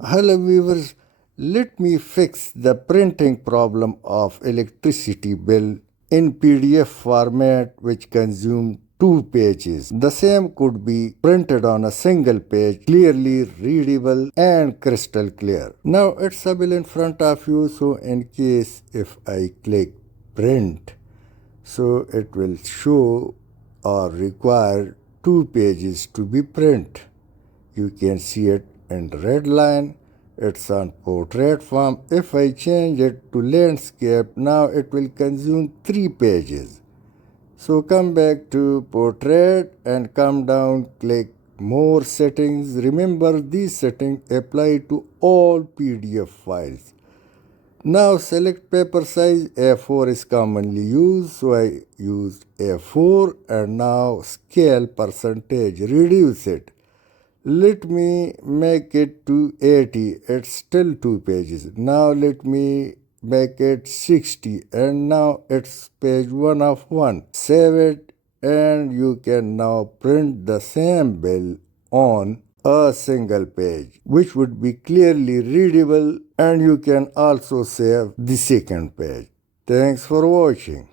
Hello viewers, let me fix the printing problem of electricity bill in PDF format which consume 2 pages. The same could be printed on a single page, clearly readable and crystal clear. Now it's a bill in front of you, so in case if I click print, so it will show or require 2 pages to be print. You can see it in red line. It's on portrait form. If I change it to landscape, now it will consume 3 pages. So come back to portrait and come down, click more settings. Remember, these settings apply to all PDF files. Now select paper size. A4 is commonly used, so I used A4, and now scale percentage, reduce it. Let me make it to 80. It's still 2 pages. Now let me make it 60, and now it's page 1 of 1. Save it, and you can now print the same bill on a single page, which would be clearly readable, and you can also save the second page. Thanks for watching.